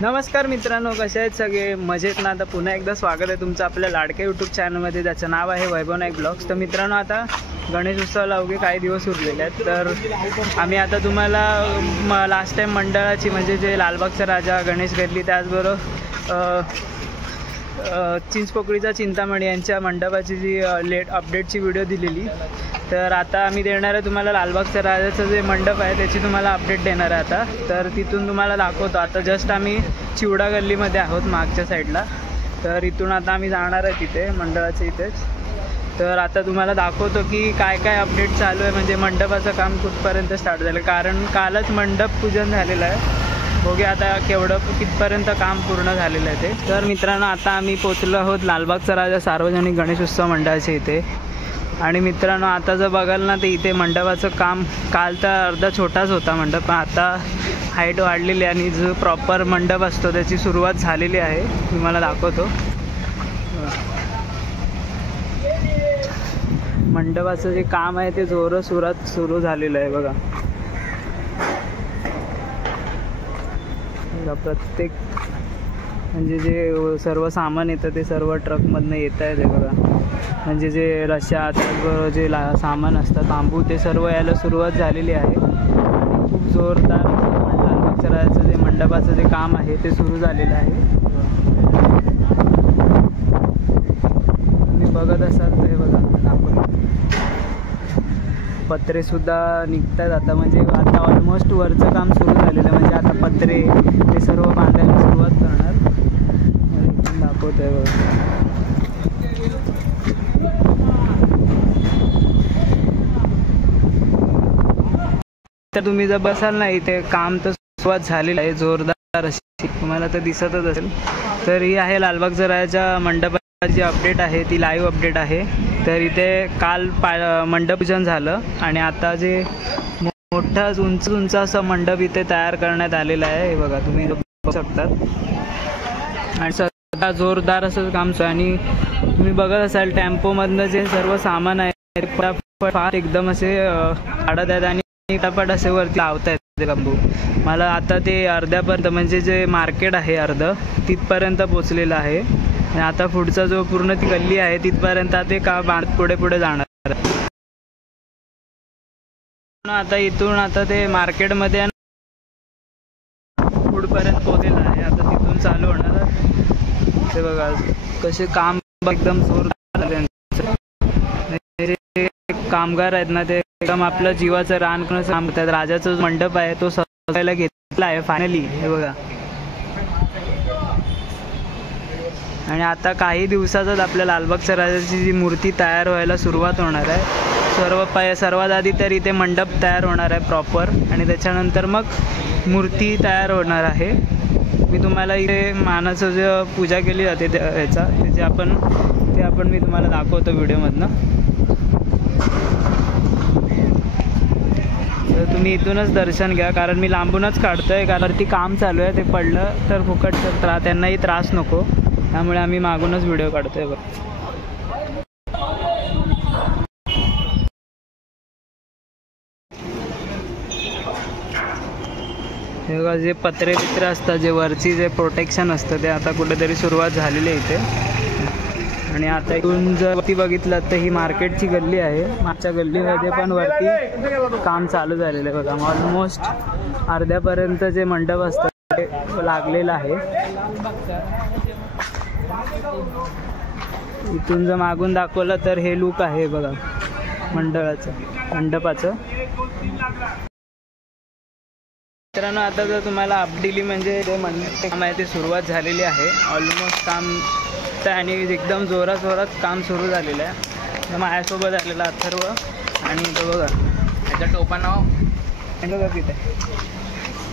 नमस्कार मित्रांनो, कसे आहेत सगळे? मजेत ना? आता पुन्हा एकदा स्वागत आहे तुमचं आपल्या लाडक्या यूट्यूब चॅनलमध्ये, ज्याचं नाव आहे वैभव नाईक ब्लॉग्स. तर मित्रांनो, आता गणेश उत्सवाला अवघे काही दिवस उरलेले आहेत. तर आम्ही आता तुम्हाला लास्ट टाईम मंडळाची म्हणजे जे लालबागचा राजा, गणेश गल्ली, त्याचबरोबर चिंचपोकळीचा चिंतामणी यांच्या मंडपाची जी लेट अपडेटची व्हिडिओ दिलेली. तर आता आम्ही देणार आहे तुम्हाला लालबागच्या राजाचं जे मंडप आहे त्याची तुम्हाला अपडेट देणार आहे आता. तर तिथून तुम्हाला दाखवतो. आता जस्ट आम्ही चिवडा गल्लीमध्ये आहोत, मागच्या साईडला. तर इथून आता आम्ही जाणार आहे तिथे मंडळाच्या इथेच. तर आता तुम्हाला दाखवतो की काय काय अपडेट चालू आहे, म्हणजे मंडपाचं काम कुठपर्यंत स्टार्ट झालं. कारण कालच मंडप पूजन झालेलं आहे. बघूया आता कितपर्यंत काम पूर्ण झालेलं आहे ते. तर मित्रांनो, आता आम्ही पोचलो आहोत लालबागचा राजा सार्वजनिक गणेश उत्सव मंडळाच्या इथे. आणि मित्रांनो, आता जर बघाल ना, ते इथे मंडपाचं काम काल तर अर्धा छोटाच होता मंडप, पण आता हाईट वाढलेली आहे आणि जो प्रॉपर मंडप असतो त्याची सुरुवात झालेली आहे. तुम्हाला दाखवतो. मंडपाचं जे काम आहे ते जोरशोरात सुरू झालेलं आहे बघा. प्रत्येक म्हणजे जे सर्व सामान येतं ते सर्व ट्रकमधनं येत आहे ते बघा. म्हणजे जे रश्या, त्याचबरोबर जे सामान असतं बांबू, ते सर्व यायला सुरुवात झालेली आहे. खूप जोरदार मंडळाचं जे मंडपाचं जे काम आहे ते सुरू झालेलं आहे. तुम्ही बघत असाल तर हे बघा, आपण पत्रेसुद्धा निघत आहेत आता. म्हणजे आता ऑलमोस्ट वरचं काम सुरू झालेलं आहे. म्हणजे आता पत्रे ते सर्व बांधायला सुरुवात करणार. दाखवत आहे बघा. तर तुम्ही जर बसाल ना, इथे काम तर सुरुवात झालेलं आहे जोरदार अशी, तुम्हाला तर दिसतच असेल. तर ही आहे लालबागच्या राजाच्या मंडपाची अपडेट आहे, ती लाईव्ह अपडेट आहे. तर इथे काल मंडप पूजन झालं आणि आता जे मोठा उंच असं मंडप इथे तयार करण्यात आलेलं आहे. हे बघा, तुम्ही बघू शकतात. आणि सध्या जोरदार असं काम सुरू आहे. आणि तुम्ही बघत असाल टेम्पोमधनं जे सर्व सामान आहे फार एकदम असे काढत आहेत आणि पटापट असे वरती लावत आहेत ते बांबू. मला आता ते अर्ध्यापर्यंत, म्हणजे जे मार्केट आहे अर्ध तिथपर्यंत पोचलेलं आहे. आणि आता पुढचा जो पूर्ण ती गल्ली आहे तिथपर्यंत ते का पुढे जाणार. आता इथून आता ते मार्केटमध्ये पुढपर्यंत पोचलेलं आहे. आता तिथून चालू होणार. ते बघा कसे काम एकदम जोरदार झाले. कामगार आहेत ना, ते एकदम आपलं जीवाचं रान काम करतात. राजाचा जो मंडप आहे तो सजायला घेतला आहे फायनली. हे बघा. आणि आता काही दिवसातच आपल्या लालबागच्या राजाची जी मूर्ती तयार व्हायला सुरुवात होणार आहे. सर्वात आधी तर इथे मंडप तयार होणार आहे प्रॉपर, आणि त्याच्यानंतर मग मूर्ती तयार होणार आहे. मी तुम्हाला इथे मानाचं जे पूजा केली जाते त्याचे आपण मी तुम्हाला दाखवतो व्हिडिओमधनं. तर तुम्ही इथूनच दर्शन घ्या, कारण मी लांबूनच काढतोय. कारण ती काम चालू आहे, ते पडलं तर फुकट त्यांनाही त्रास नको, त्यामुळे आम्ही मागूनच व्हिडिओ काढतोय बघ. हे बघा, जे पत्रे असतात, जे वरची जे प्रोटेक्शन असतं ते आता कुठेतरी सुरुवात झालेली आहे इथे. आणि आता इथून जर वरती बघितलं तर ही मार्केटची गल्ली आहे. मागच्या गल्लीमध्ये पण वरती काम चालू झालेलं आहे बघा. ऑलमोस्ट अर्ध्यापर्यंत जे मंडप असतं ते लागलेलं आहे. इथून जर मागून दाखवलं तर हे लुक आहे बघा मंडपाचं. मित्रांनो, आता जर तुम्हाला अपडेट म्हणजे जे मंडप काम आहे ते सुरुवात झालेली आहे. ऑलमोस्ट काम आणि एकदम जोरात काम सुरू झालेलं आहे. तर माझ्यासोबत आलेला अथर्व आणि तो बघा त्याच्या टोपा नाव बघा तिथे.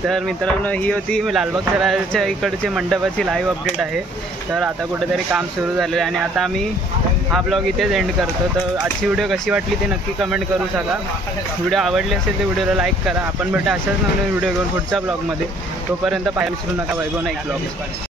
तर मित्रांनो, ही होती मी लालबागच्या राजाच्या इकडचे मंडपाची लाईव्ह अपडेट आहे. तर आता कुठेतरी काम सुरू झालेलं आहे आणि आता आम्ही हा ब्लॉग इथेच एंड करतो. तर आजची व्हिडिओ कशी वाटली ते नक्की कमेंट करू सांगा. व्हिडिओ आवडली असेल तर व्हिडिओला लाईक करा. आपण भेटा अशाच नवीन व्हिडिओ घेऊन पुढच्या ब्लॉगमध्ये. तोपर्यंत पाहायला विसरू नका वैभव नाईक ब्लॉग.